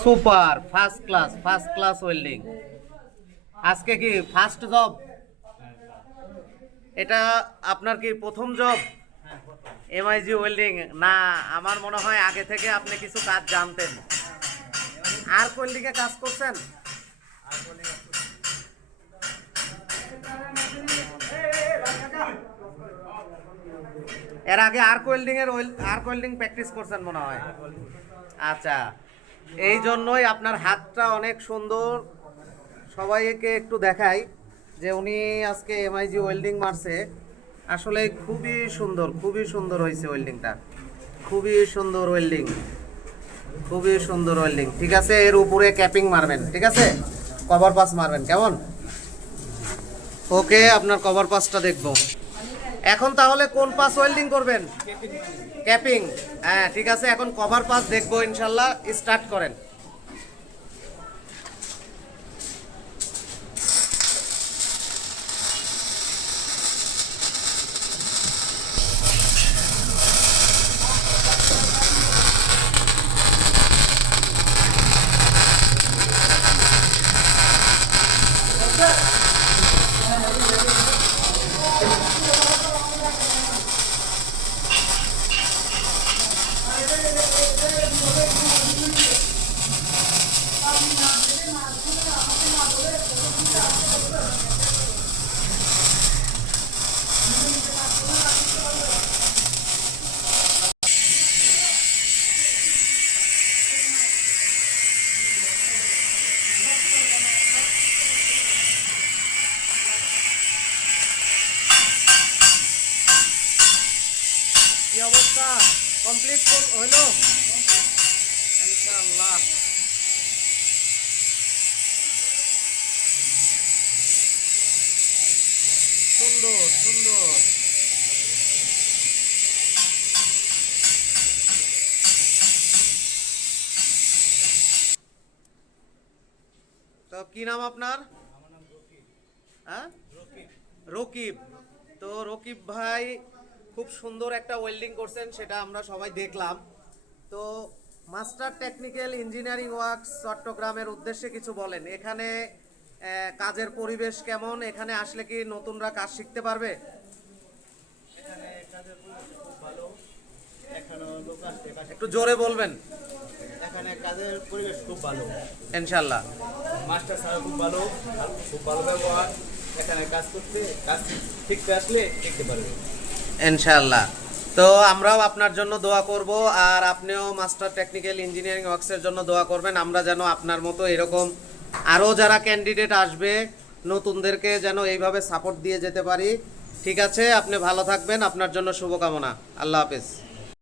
Super first class first class welding আজকে কি first job এটা আপনার কি প্রথম জব এমআইজি ওয়েল্ডিং না, আমার মনে হয় আগে থেকে আপনি কিছু কাজ জানতেন। আর ওয়েল্ডিং এ কাজ করছেন? এর আগে আর্ক ওয়েল্ডিং এর আর্ক ওয়েল্ডিং প্র্যাকটিস করছেন মনে হয়। আচ্ছা এই জন্যই আপনার হাতটা অনেক সুন্দর। সবাইকে একটু দেখাই যে উনি আজকে এমআইজি ওয়েল্ডিং মারছে। আসলে খুবই সুন্দর খুবই সুন্দর হয়েছে ওয়েল্ডিংটা খুবই সুন্দর ওয়েল্ডিং খুবই সুন্দর ওয়েল্ডিং ঠিক আছে, এর উপরে ক্যাপিং মারবেন, ঠিক আছে? কভার পাস মারবেন, কেমন? ওকে আপনার কভার পাসটা দেখব। এখন তাহলে কোন পাস ওয়েল্ডিং করবেন? ক্যাপিং হ্যাঁ ঠিক আছে, এখন কভার পাস দেখব, ইনশাল্লাহ স্টার্ট করেন। Thank you. কি অবস্থা কমপ্লিট হইল ইনশাআল্লাহ সুন্দর সুন্দর তো কি নাম আপনার হ্যাঁ রকিব তো রকিব ভাই খুব সুন্দর একটা ওয়েল্ডিং করছেন সেটা আমরা সবাই দেখলাম। তো মাস্টার টেকনিক্যাল ইঞ্জিনিয়ারিং ওয়ার্কস চট্টগ্রামের উদ্দেশ্যে কিছু বলেন। এখানে কাজের পরিবেশ কেমন? এখানে আসলে কি নতুনরা কাজ শিখতে পারবে? এখানে কাজের পরিবেশ খুব ভালো। এখানে লোক আসছে একটু জোরে বলবেন। এখানে কাজের পরিবেশ খুব ভালো। ইনশাল্লাহ মাস্টার স্যার খুব ভালো খুব ভালো ব্যবহার। এখানে কাজ করতে কাজ শিখতে আসলে শিখতে পারবে। ইনশাল্লাহ তো আমরাও আপনার জন্য দোয়া করব, আর আপনিও মাস্টার টেকনিক্যাল ইঞ্জিনিয়ারিং ওয়ার্কসের জন্য দোয়া করবেন। আমরা যেন আপনার মতো এরকম আরও যারা ক্যান্ডিডেট আসবে, নতুনদেরকে যেন এইভাবে সাপোর্ট দিয়ে যেতে পারি। ঠিক আছে, আপনি ভালো থাকবেন। আপনার জন্য শুভকামনা। আল্লাহ হাফেজ।